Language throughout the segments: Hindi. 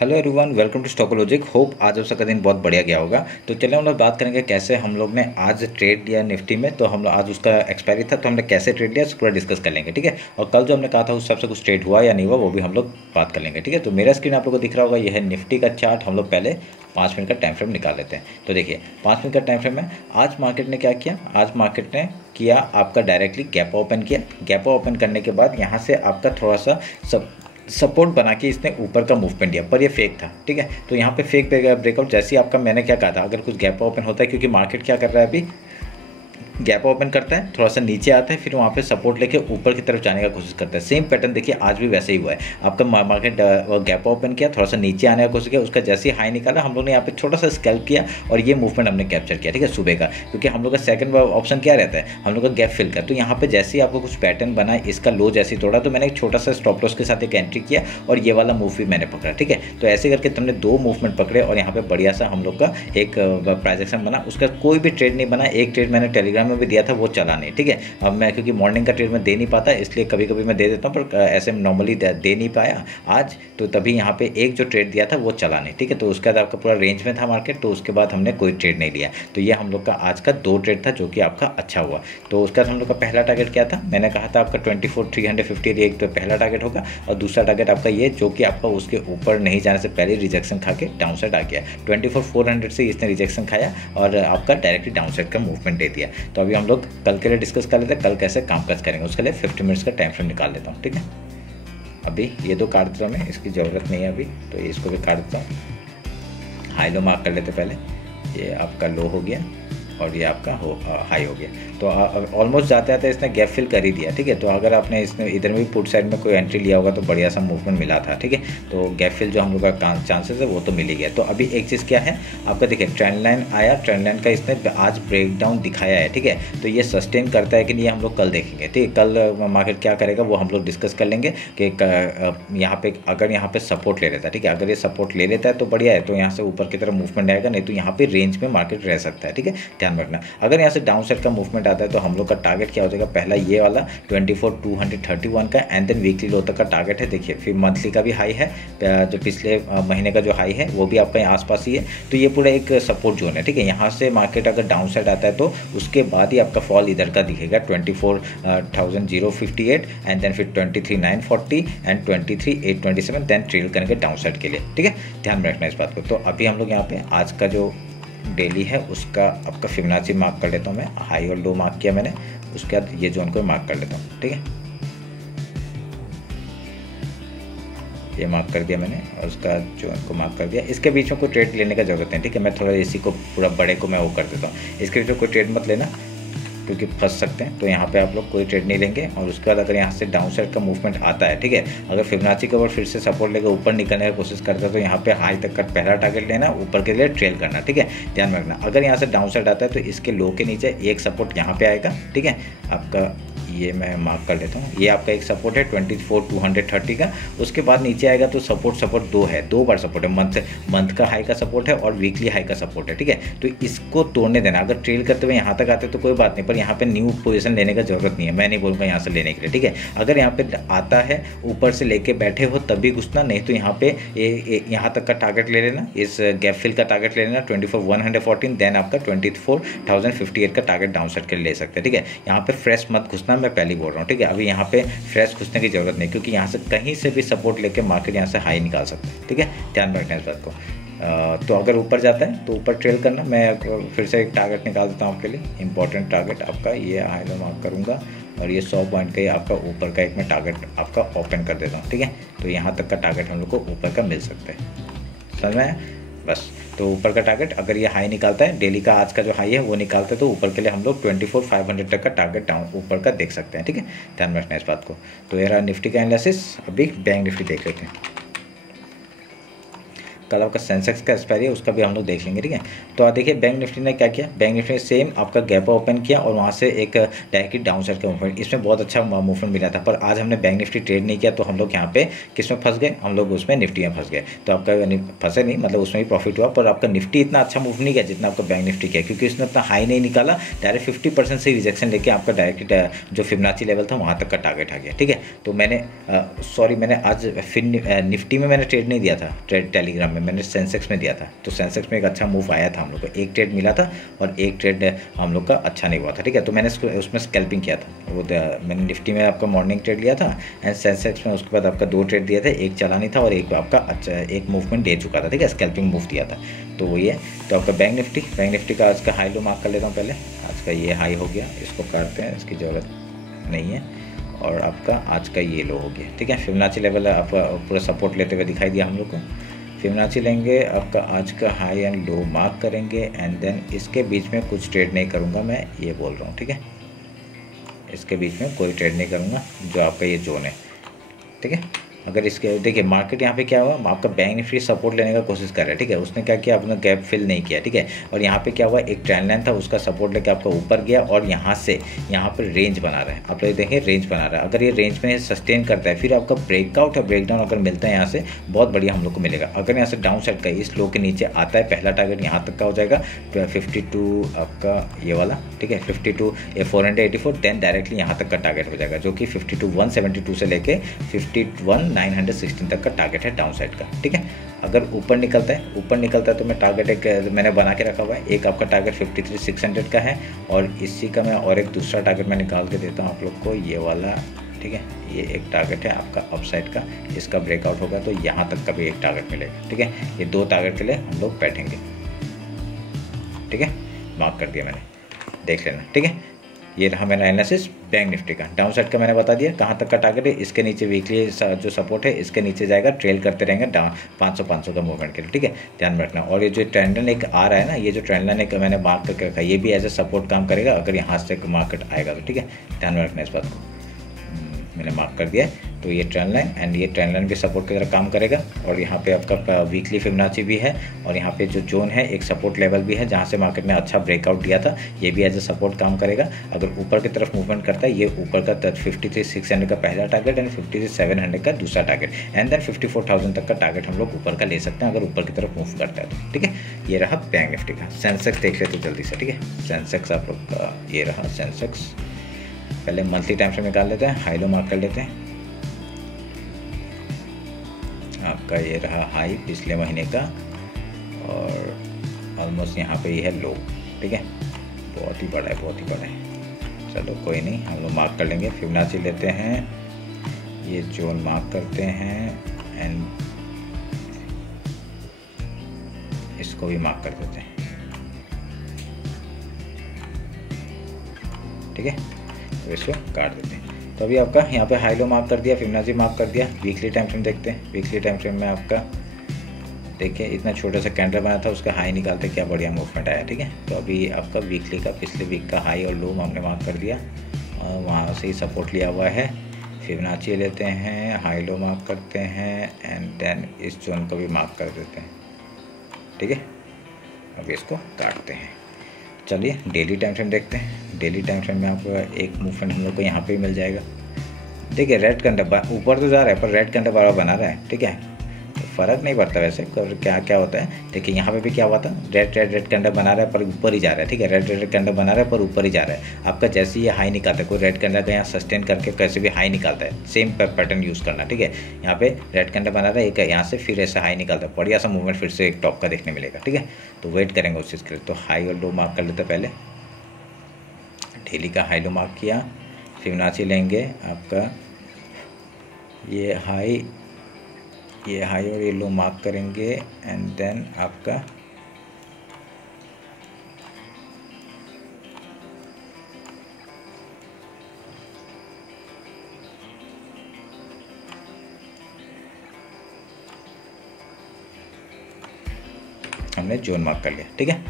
Hello everyone, welcome to Stockologic. Hope आज आप सबका दिन बहुत बढ़िया गया होगा। तो चलिए हम लोग बात करेंगे कैसे हम लोग ने आज ट्रेड लिया निफ्टी में। तो हम लोग आज उसका एक्सपायरी था, तो हमने कैसे ट्रेड लिया पूरा डिस्कस कर लेंगे, ठीक है। और कल जो हमने कहा था उस हिसाब से कुछ ट्रेड हुआ या नहीं हुआ वो भी हम लोग बात कर लेंगे, ठीक है। तो मेरा स्क्रीन आप लोग को दिख रहा होगा, यह है निफ्टी का चार्ट। हम लोग पहले 5 मिनट का टाइम फ्रेम निकाल लेते हैं। तो देखिए 5 मिनट का टाइम फ्रेम है। आज मार्केट ने क्या किया, आज मार्केट ने किया आपका डायरेक्टली गैप ओपन किया। गैप ओपन करने के बाद यहाँ से आपका थोड़ा सा सपोर्ट बना के इसने ऊपर का मूवमेंट दिया, पर ये फेक था, ठीक है। तो यहाँ पे फेक ब्रेकआउट जैसे ही आपका मैंने क्या कहा था, अगर कुछ गैप ओपन होता है, क्योंकि मार्केट क्या कर रहा है अभी, गैप ओपन करता है, थोड़ा सा नीचे आता है, फिर वहाँ पे सपोर्ट लेके ऊपर की तरफ जाने का कोशिश करता है। सेम पैटर्न देखिए आज भी वैसे ही हुआ है। आपका मार्केट गैप ओपन किया, थोड़ा सा नीचे आने का कोशिश किया, उसका जैसे ही हाई निकाला हम लोग ने यहाँ पे छोटा सा स्कैल्प किया और ये मूवमेंट हमने कैप्चर किया, ठीक है, सुबह का। क्योंकि हम लोग का सेकंड ऑप्शन क्या रहता है, हम लोग का गैप फिल का। तो यहाँ पे जैसे ही आपको कुछ पैटर्न बना, इसका लो जैसे ही तोड़ा, तो मैंने एक छोटा सा स्टॉप लॉस के साथ एक एंट्री किया और ये वाला मूव भी मैंने पकड़ा, ठीक है। तो ऐसे करके तुमने 2 मूवमेंट पकड़े और यहाँ पे बढ़िया सा हम लोग का एक प्राइस एक्शन बना। उसका कोई भी ट्रेड नहीं बना। एक ट्रेड मैंने टेलीग्राम में भी दिया था, वो चला नहीं, ठीक है। अब मैं क्योंकि मॉर्निंग का ट्रेड में दे नहीं पाता, इसलिए कभी कभी मैं दे देता हूँ, पर ऐसे नॉर्मली दे नहीं पाया आज। तो तभी यहाँ पे एक जो ट्रेड दिया था वो चला नहीं, ठीक है। तो उसके बाद आपका पूरा रेंज में था मार्केट, तो उसके बाद हमने कोई ट्रेड नहीं लिया। तो ये हम लोग का आज का 2 ट्रेड था जो कि आपका अच्छा हुआ। तो उसका हम लोग का पहला टारगेट क्या था, मैंने कहा था आपका 24,350 एक तो पहला टारगेट होगा, और दूसरा टारगेट आपका ये जो कि आपका उसके ऊपर नहीं जाने से पहले रिजेक्शन खा के डाउन साइड आ गया। 24,400 से इसने रिजेक्शन खाया और आपका डायरेक्टली डाउन साइड का मूवमेंट दे दिया। तो अभी हम लोग कल के लिए डिस्कस कर लेते हैं, कल कैसे काम काज करेंगे। उसके लिए 50 मिनट्स का टाइम फ्रेम निकाल लेता हूँ, ठीक है। अभी ये 2 काट देता हूँ मैं, इसकी ज़रूरत नहीं है अभी, तो इसको भी काट देता हूँ। हाई लो मार्क कर लेते पहले। ये आपका लो हो गया और ये आपका हाई हो गया। तो ऑलमोस्ट जाते जाते इसने गैप फिल कर ही दिया, ठीक है। तो अगर आपने इसने इधर में भी पुट साइड में कोई एंट्री लिया होगा तो बढ़िया सा मूवमेंट मिला था, ठीक है। तो गैप फिल जो हम लोग का चांसेस है वो तो मिल ही गया। तो अभी एक चीज़ क्या है आपका, देखिए ट्रेंड लाइन आया, ट्रेंड लाइन का इसने आज ब्रेकडाउन दिखाया है, ठीक है। तो ये सस्टेन करता है कि नहीं, ये हम लोग कल देखेंगे, ठीक है। कल मार्केट क्या करेगा वो हम लोग डिस्कस कर लेंगे कि यहाँ पे अगर यहाँ पे सपोर्ट ले लेता है, ठीक है। अगर ये सपोर्ट ले लेता है तो बढ़िया है, तो यहाँ से ऊपर की तरफ मूवमेंट आएगा, नहीं तो यहाँ पे रेंज में मार्केट रह सकता है, ठीक है, ध्यान रखना। अगर यहाँ से डाउन साइड का मूवमेंट आता है तो हम लोग का टारगेट क्या हो जाएगा, पहला ये वाला 24,231 का, एंड देन वीकली लो तक का टारगेट है। देखिए फिर मंथली का भी हाई है, जो पिछले महीने का जो हाई है वो भी आपका यहाँ आसपास ही है। तो ये पूरा एक सपोर्ट जोन है, ठीक है। यहाँ से मार्केट अगर डाउन साइड आता है तो उसके बाद ही आपका फॉल इधर का दिखेगा 24,058 एंड देन फिर 23,940 एंड 23,827, देन ट्रेल करेंगे डाउन साइड के लिए, ठीक है। ध्यान में रखना इस बात को। तो अभी हम लोग यहाँ पे आज का जो डेली है उसका आपका फिबोनाची मार्क कर लेता हूँ मैं। हाई और लो मार्क किया मैंने, उसके बाद ये जोन को मार्क कर लेता हूँ, ठीक है। ये मार्क कर दिया मैंने और उसका जोन को मार्क कर दिया। इसके बीच में कोई ट्रेड लेने का जरूरत नहीं, ठीक है। मैं थोड़ा इसी को पूरा बड़े को मैं वो कर देता हूँ। इसके बीच में कोई ट्रेड मत लेना क्योंकि फंस सकते हैं। तो यहाँ पे आप लोग कोई ट्रेड नहीं लेंगे। और उसके बाद अगर यहाँ से डाउन साइड का मूवमेंट आता है, ठीक है, अगर फिबोनाची के ऊपर फिर से सपोर्ट लेकर ऊपर निकलने की कोशिश करता है तो यहाँ पे हाई तक का पहला टारगेट लेना, ऊपर के लिए ट्रेल करना, ठीक है, ध्यान रखना। अगर यहाँ से डाउन साइड आता है तो इसके लो के नीचे एक सपोर्ट यहाँ पे आएगा, ठीक है। आपका ये मैं मार्क कर लेता हूँ, ये आपका एक सपोर्ट है 24,230 का। उसके बाद नीचे आएगा तो सपोर्ट 2 है, 2 बार सपोर्ट है। मंथ का हाई का सपोर्ट है और वीकली हाई का सपोर्ट है, ठीक है। तो इसको तोड़ने देना। अगर ट्रेल करते हुए यहाँ तक आते तो कोई बात नहीं, पर यहाँ पे न्यू पोजीशन लेने का जरूरत नहीं है। मैं नहीं बोलूँगा यहाँ से लेने के लिए, ठीक है। अगर यहाँ पे आता है ऊपर से लेके बैठे हो तभी घुसना, नहीं तो यहाँ पे यहाँ तक का टारगेट ले लेना, इस गैप फिल का टारगेट ले लेना 24,114, देन आपका 24,058 का टारगेट डाउन साइड के लिए ले सकते हैं, ठीक है। यहाँ पे फ्रेश मत घुसना, मैं पहले बोल रहा हूँ, ठीक है। अभी यहाँ पे फ्रेश घुसने की जरूरत नहीं, क्योंकि यहाँ से कहीं से भी सपोर्ट लेके मार्केट यहाँ से हाई निकाल सकते हैं, ठीक है, ध्यान रखना इस बात को। तो अगर ऊपर जाता है तो ऊपर ट्रेल करना। मैं फिर से एक टारगेट निकाल देता हूँ आपके लिए, इंपॉर्टेंट टारगेट आपका ये हाई लो मार्क करूँगा और ये 100 पॉइंट का ही आपका ऊपर का एक मैं टारगेट आपका ओपन कर देता हूँ, ठीक है। तो यहाँ तक का टारगेट हम लोग को ऊपर का मिल सकता है, समझ में बस। तो ऊपर का टारगेट अगर ये हाई निकालता है, डेली का आज का जो हाई है वो निकालता है, तो ऊपर के लिए हम लोग 24,500 तक का टारगेट डाउन ऊपर का देख सकते हैं, ठीक है, ध्यान रखना इस बात को। तो ये रहा निफ्टी का एनालिसिस। अभी बैंक निफ्टी देख लेते हैं। कल आपका सेंसेक्स का एक्सपायरी है, उसका भी हम लोग देख लेंगे, ठीक है। तो आप देखिए बैंक निफ्टी ने क्या किया, बैंक निफ्टी ने सेम आपका गैप ओपन किया और वहाँ से एक डायरेक्टली डाउन साइड का मूवमेंट, इसमें बहुत अच्छा मूवमेंट मिला था। पर आज हमने बैंक निफ्टी ट्रेड नहीं किया, तो हम लोग यहाँ पे किस में फंस गए, हम लोग उसमें निफ्टी में फंस गए। तो आपका फंसे नहीं, मतलब उसमें भी प्रॉफिट हुआ, पर आपका निफ्टी इतना अच्छा मूव नहीं किया जितना आपका बैंक निफ्टी किया, क्योंकि उसने उतना हाई नहीं निकाला, डायरेक्ट 50% से रिजेक्शन लेके आपका डायरेक्ट जो फिबोनाची लेवल था वहाँ तक का टारगेट आ गया, ठीक है। तो मैंने मैंने आज निफ्टी में मैंने ट्रेड नहीं दिया था, टेलीग्राम में मैंने सेंसेक्स में दिया था। तो सेंसेक्स में एक अच्छा मूव आया था, हम लोग को एक ट्रेड मिला था और एक ट्रेड हम लोग का अच्छा नहीं हुआ था, ठीक है। तो मैंने उसमें स्कैल्पिंग किया था, वो मैंने निफ्टी में आपका मॉर्निंग ट्रेड लिया था एंड सेंसेक्स में उसके बाद आपका 2 ट्रेड दिए थे, एक चला नहीं था और एक आपका अच्छा एक मूवमेंट दे चुका था, ठीक है, स्कैल्पिंग मूव दिया था। तो वही है। तो आपका बैंक निफ्टी का आज का हाई लो मार्क कर लेता हूँ पहले। आज का ये हाई हो गया, इसको काटते हैं, इसकी ज़रूरत नहीं है। और आपका आज का ये लो हो गया, ठीक है। फिबोनाची लेवल आपका पूरा सपोर्ट लेते हुए दिखाई दिया हम लोग को। फिबोनाची लेंगे, आपका आज का हाई एंड लो मार्क करेंगे एंड देन इसके बीच में कुछ ट्रेड नहीं करूँगा, मैं ये बोल रहा हूँ, ठीक है। इसके बीच में कोई ट्रेड नहीं करूँगा, जो आपका ये जोन है, ठीक है। अगर इसके देखिए मार्केट यहाँ पे क्या हुआ, आपका बैंक निफ्टी सपोर्ट लेने का कोशिश कर रहा है, ठीक है। उसने क्या किया, अपना गैप फिल नहीं किया, ठीक है। और यहाँ पे क्या हुआ, एक ट्रेंड लाइन था, उसका सपोर्ट लेके आपका ऊपर गया और यहाँ से यहाँ पर रेंज बना रहा है। आप लोग देखें रेंज बना रहा है, अगर ये रेंज में सस्टेन करता है, फिर आपका ब्रेकआउट या ब्रेकडाउन अगर मिलता है यहाँ से, बहुत बढ़िया हम लोग को मिलेगा। अगर यहाँ से डाउन साइड का इस लो के नीचे आता है, पहला टारगेट यहाँ तक का हो जाएगा 52 आपका ये वाला, ठीक है, 52 484, देन डायरेक्टली यहाँ तक का टारगेट हो जाएगा, जो कि 52,172 से लेके 51,916 तक का टारगेट है डाउन साइड का, ठीक है। अगर ऊपर निकलता है तो मैं टारगेट एक मैंने बना के रखा हुआ है, एक आपका टारगेट 53,600 का है और इसी का मैं और एक दूसरा टारगेट मैं निकाल के देता हूँ आप लोग को, ये वाला, ठीक है। ये एक टारगेट है आपका अपसाइड का, इसका ब्रेकआउट होगा तो यहाँ तक का भी एक टारगेट मिलेगा, ठीक है। ये 2 टारगेट के लिए हम लोग बैठेंगे, ठीक है। मार्क कर दिया मैंने, देख लेना, ठीक है। ये रहा मेरा एनालिसिस बैंक निफ्टी का। डाउन साइड का मैंने बता दिया कहाँ तक का टारगेट है, इसके नीचे वीकली जो सपोर्ट है इसके नीचे जाएगा, ट्रेल करते रहेंगे डाउन 500 का मूवमेंट के लिए, ठीक है, ध्यान में रखना। और ये जो ट्रेंड लाइन एक आ रहा है ना, ये जो ट्रेंड लाइन एक मैंने मार्क करके रखा है, ये भी एज ए सपोर्ट काम करेगा अगर यहाँ से मार्केट आएगा तो, ठीक है, ध्यान में रखना इस बात को। मैंने मार्क कर दिया है। तो ये ट्रेंड लाइन एंड ये ट्रेंड लाइन भी सपोर्ट की तरह काम करेगा और यहाँ पे आपका वीकली फिबोनाची भी है और यहाँ पे जो जोन है एक सपोर्ट लेवल भी है जहाँ से मार्केट ने अच्छा ब्रेकआउट दिया था, ये भी एज ए सपोर्ट काम करेगा। अगर ऊपर की तरफ मूवमेंट करता है, ये ऊपर का 53,600 का पहला टारगेट एंड 53,700 का दूसरा टारगेट एंड देन 54,000 तक का टारगेट हम लोग ऊपर का ले सकते हैं अगर ऊपर की तरफ मूव करता है तो, ठीक है। ये रहा बैंक निफ्टी का। सेंसेक्स देख लेते जल्दी से, ठीक है। सेंसेक्स आप लोग का ये रहा सेंसेक्स। पहले मंथली टाइम फ्रेम निकाल लेते हैं, हाई लो मार्क कर लेते हैं। आपका ये रहा हाई पिछले महीने का और ऑलमोस्ट यहाँ पे ये है लो, ठीक है। बहुत ही बड़ा है, बहुत ही बड़ा है। चलो कोई नहीं, हम लोग मार्क कर लेंगे। फिबोनाची लेते हैं, ये जोन मार्क करते हैं एंड इसको भी मार्क कर देते हैं, ठीक है। तो इसको काट देते हैं। तो अभी आपका यहाँ पे हाई लो मार्क कर दिया, फिबोनाची मार्क कर दिया। वीकली टाइम फ्रेम देखते हैं। वीकली टाइम फ्रेम में आपका देखिए इतना छोटा सा कैंडल बना था, उसका हाई निकालते क्या बढ़िया मूवमेंट आया, ठीक है। तो अभी आपका वीकली का पिछले वीक का हाई और लो हमने मार्क कर दिया और वहाँ से ही सपोर्ट लिया हुआ है। फिबोनाची लेते हैं, हाई लो मार्क करते हैं एंड देन इस जोन को भी मार्क कर देते हैं, ठीक है। अभी इसको काटते हैं। चलिए डेली टाइम फ्रेम देखते हैं। डेली टाइम फ्रेम में आपको एक मूवमेंट हम लोग को यहाँ पे ही मिल जाएगा। देखिए रेड कैंडल ऊपर तो जा रहा है पर रेड कैंडल बार बना रहा है, ठीक है। तो फ़र्क नहीं पड़ता वैसे क्या क्या होता है। देखिए यहाँ पे भी क्या हुआ था, रेड कैंडल बना रहा है पर ऊपर ही जा रहा है, ठीक है। रेड कैंडल बना रहा है पर ऊपर ही जा रहा है। आपका जैसे ही ये हाई निकालता है, कोई रेड कैंडल का यहाँ सस्टेन करके कैसे भी हाई निकालता है, सेम पैटर्न यूज़ करना, ठीक है। यहाँ पे रेड कैंडल बना रहा है, एक यहाँ से फिर ऐसा हाई निकालता है, बढ़िया सा मूवमेंट फिर से एक टॉप का देखने मिलेगा, ठीक है। तो वेट करेंगे उस चीज़ के लिए। तो हाई और लो मार्क कर लेते पहले। डेली का हाई लो मार्क किया, फिबोनाची लेंगे आपका ये हाई और ये लो मार्क करेंगे एंड देन आपका हमने जोन मार्क कर लिया, ठीक है।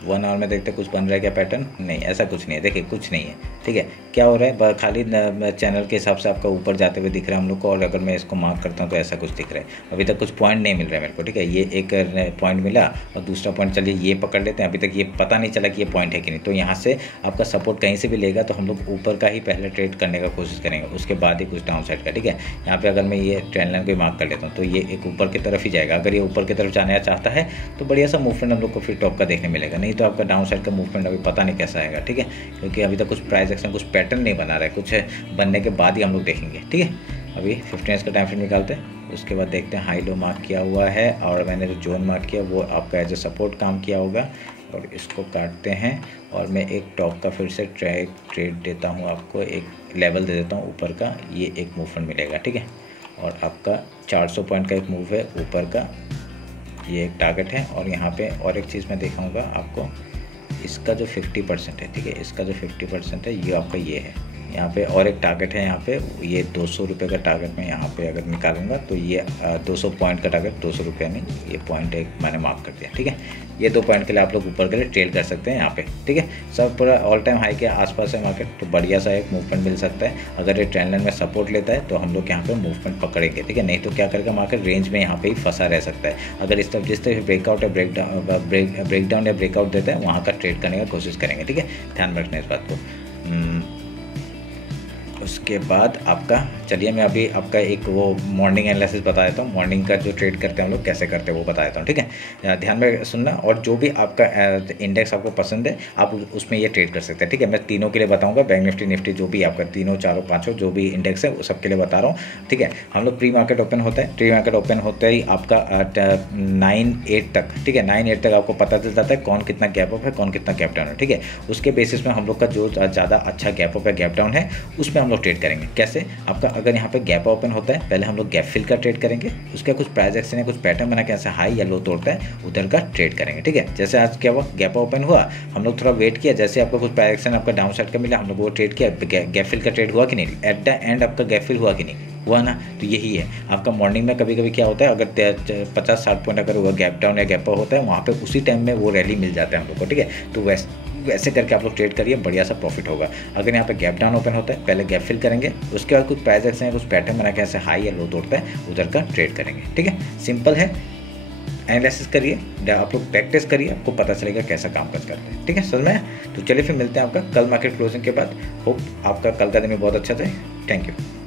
1 आवर में देखते कुछ बन रहा है क्या पैटर्न? नहीं, ऐसा कुछ नहीं है, देखिए कुछ नहीं है, ठीक है। क्या हो रहा है, खाली चैनल के हिसाब से आपका ऊपर जाते हुए दिख रहा है हम लोग को, और अगर मैं इसको मार्क करता हूँ तो ऐसा कुछ दिख रहा है। अभी तक कुछ पॉइंट नहीं मिल रहा है मेरे को, ठीक है। ये एक पॉइंट मिला और दूसरा पॉइंट, चलिए ये पकड़ लेते हैं। अभी तक ये पता नहीं चला कि ये पॉइंट है कि नहीं, तो यहाँ से आपका सपोर्ट कहीं से भी लेगा तो हम लोग ऊपर का ही पहले ट्रेड करने का कोशिश करेंगे, उसके बाद ही कुछ डाउन साइड का, ठीक है। यहाँ पे अगर मैं ये ट्रेंड लाइन को मार्क कर लेता हूँ तो ये एक ऊपर की तरफ ही जाएगा। अगर ये ऊपर की तरफ जाना चाहता है तो बढ़िया सा मूवमेंट हम लोग को फिर टॉप का देखने मिलेगा, नहीं तो आपका डाउन साइड का मूवमेंट अभी पता नहीं कैसा आएगा, ठीक है। क्योंकि अभी तक कुछ प्राइस एक्शन, कुछ पैटर्न नहीं बना रहा है, कुछ बनने के बाद ही हम लोग देखेंगे, ठीक है। अभी 15 मिनट्स का टाइम फ्रेम निकालते हैं, उसके बाद देखते हैं हाई लो मार्क किया हुआ है और मैंने जो जोन मार्क किया वो आपका एज ए सपोर्ट काम किया होगा, और इसको काटते हैं और मैं एक टॉप का फिर से ट्रेड देता हूँ आपको, एक लेवल दे देता हूँ ऊपर का, ये एक मूवमेंट मिलेगा, ठीक है। और आपका 400 पॉइंट का एक मूव है ऊपर का, ये एक टारगेट है। और यहाँ पे और एक चीज़ मैं दिखाऊंगा आपको, इसका जो 50% है, ठीक है, इसका जो 50% है ये आपका ये है। यहाँ पे और एक टारगेट है, यहाँ पे ये 200 रुपये का टारगेट मैं यहाँ पे अगर निकालूंगा तो ये 200 पॉइंट का टारगेट, 200 रुपये नहीं, ये पॉइंट एक मैंने मार्क कर दिया, ठीक है। ये 2 पॉइंट के लिए आप लोग ऊपर के लिए ट्रेड कर सकते हैं यहाँ पे, ठीक है। सब पूरा ऑल टाइम हाई के आसपास है मार्केट, तो बढ़िया सा एक मूवमेंट मिल सकता है। अगर ये ट्रेंड लाइन में सपोर्ट लेता है तो हम लोग यहाँ पे मूवमेंट पकड़ेंगे, ठीक है। नहीं तो क्या करेगा, मार्केट रेंज में यहाँ पे ही फंसा रह सकता है। अगर इस तरफ जिस तरह ब्रेकआउट या ब्रेकडाउन या ब्रेकआउट देता है वहाँ का ट्रेड करने का कोशिश करेंगे, ठीक है। ध्यान में रखना इस बात को। उसके बाद आपका, चलिए मैं अभी आपका एक वो मॉर्निंग एनालिसिस बता देता हूँ, मॉर्निंग का जो ट्रेड करते हैं हम लोग कैसे करते हैं वो बता देता हूँ, ठीक है। ध्यान में सुनना, और जो भी आपका इंडेक्स आपको पसंद है आप उसमें ये ट्रेड कर सकते हैं, ठीक है। मैं तीनों के लिए बताऊँगा, बैंक निफ्टी, निफ्टी, जो भी आपका तीनों चारों पाँचों जो भी इंडेक्स है वो सबके लिए बता रहा हूँ, ठीक है। हम लोग प्री मार्केट ओपन होता है, प्री मार्केट ओपन होते ही आपका 9-8 तक, ठीक है, 9-8 तक आपको पता चल जाता है कौन कितना गैप अप है, कौन कितना गैप डाउन है, ठीक है। उसके बेसिस में हम लोग का जो ज़्यादा अच्छा गैप अप है, गैप डाउन है, उसमें हम लोग ट्रेड करेंगे। कैसे, आपका अगर यहाँ पे गैप ओपन होता है पहले हम लोग गैप फिल का ट्रेड करेंगे, उसका कुछ प्राइस एक्शन है, कुछ पैटर्न बना के ऐसा हाई या लो तोड़ता है उधर का ट्रेड करेंगे, ठीक है। जैसे आज क्या हुआ, गैप ओपन हुआ, हम लोग थोड़ा वेट किया, जैसे आपका कुछ प्राइस एक्शन आपका डाउन साइड का मिला, हम लोग वो ट्रेड किया, गैप फिल का ट्रेड हुआ कि नहीं, एट द एंड आपका गैप फिल हुआ कि नहीं हुआ ना। तो यही है आपका मॉर्निंग में कभी कभी क्या होता है, अगर 50-60 पॉइंट अगर हुआ गैप डाउन या गैप अप होता है, वहाँ पे उसी टाइम में वो रैली मिल जाता है हम लोग को, ठीक है। तो वैसे करके आप लोग ट्रेड करिए, बढ़िया सा प्रॉफिट होगा। अगर यहाँ पे गैप डाउन ओपन होता है पहले गैप फिल करेंगे, उसके बाद कुछ प्राइस एक्शन है, कुछ पैटर्न बना के ऐसे हाई या लो तोड़ता है उधर का ट्रेड करेंगे, ठीक है। सिंपल है, एनालिसिस करिए, आप लोग प्रैक्टिस करिए, आपको पता चलेगा कैसा काम काज करते हैं, ठीक है, समझ में। तो चलिए फिर मिलते हैं आपका कल मार्केट क्लोजिंग के बाद। होप आपका कल का दिन भी बहुत अच्छा जाए। Thank you.